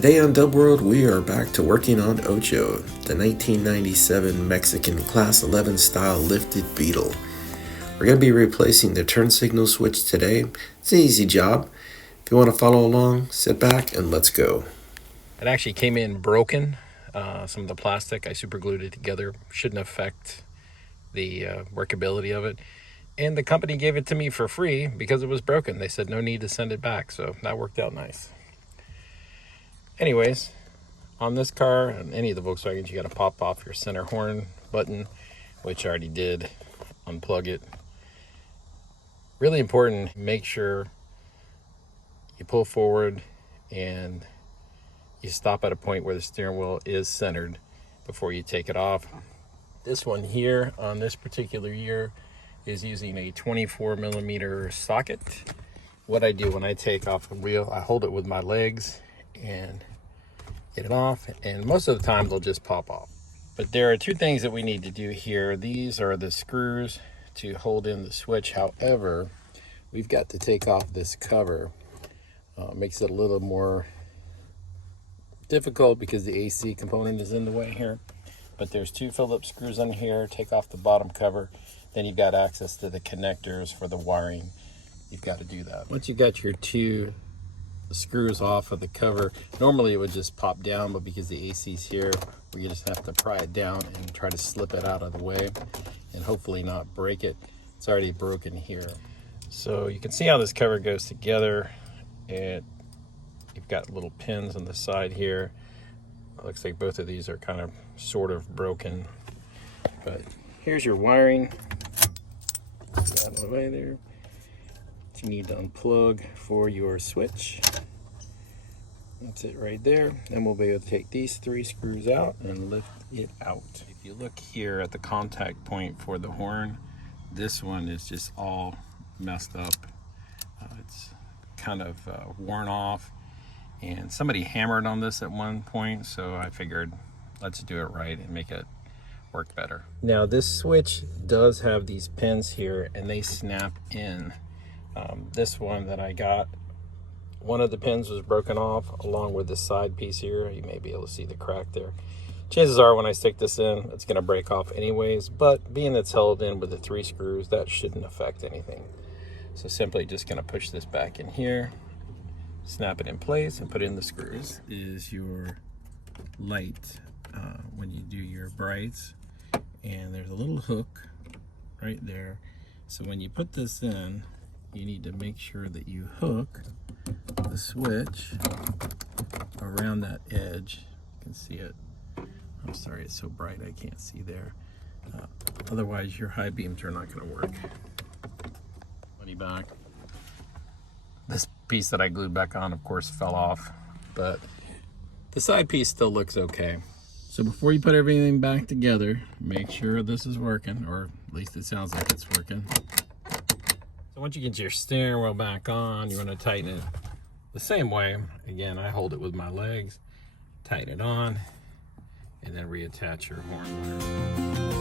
Today on Dub World, we are back to working on Ocho, the 1997 Mexican Class 11 style lifted Beetle. We're going to be replacing the turn signal switch today. It's an easy job. If you want to follow along, sit back and let's go. It actually came in broken. Some of the plastic, I super glued it together. Shouldn't affect the workability of it. And the company gave it to me for free because it was broken. They said no need to send it back, so that worked out nice. Anyways, on this car, and any of the Volkswagens, you got to pop off your center horn button, which I already did. Unplug it. Really important, make sure you pull forward and you stop at a point where the steering wheel is centered before you take it off. This one here on this particular year is using a 24 millimeter socket. What I do when I take off the wheel, I hold it with my legs and get it off, and most of the time they'll just pop off. But there are two things that we need to do here. These are the screws to hold in the switch. However, we've got to take off this cover. Makes it a little more difficult because the AC component is in the way here. But there's two Phillips screws on here. Take off the bottom cover. Then you've got access to the connectors for the wiring. You've got to do that. Once you got your two screws off of the cover, normally it would just pop down, but because the AC's here, we just have to pry it down and try to slip it out of the way and hopefully not break it. It's already broken here. So you can see how this cover goes together. You've got little pins on the side here. It looks like both of these are kind of sort of broken, but here's your wiring. Put that out of the way there. You need to unplug for your switch. That's it right there. Then we'll be able to take these three screws out and lift it out. If you look here at the contact point for the horn, this one is just all messed up. It's kind of worn off, and somebody hammered on this at one point, so I figured let's do it right and make it work better. Now this switch does have these pins here and they snap in. This one that I got, one of the pins was broken off along with the side piece here. You may be able to see the crack there. Chances are when I stick this in, it's going to break off anyways, but being it's held in with the three screws, that shouldn't affect anything. So simply just going to push this back in here, snap it in place, and put in the screws. This is your light when you do your brights, and there's a little hook right there. So when you put this in, you need to make sure that you hook the switch around that edge. You can see it. I'm sorry, it's so bright I can't see there. Otherwise, your high beams are not going to work. Money back. This piece that I glued back on, of course, fell off, but the side piece still looks okay. So before you put everything back together, make sure this is working, or at least it sounds like it's working. So once you get your steering wheel back on, you want to tighten it the same way. Again, I hold it with my legs, tighten it on, and then reattach your horn wire.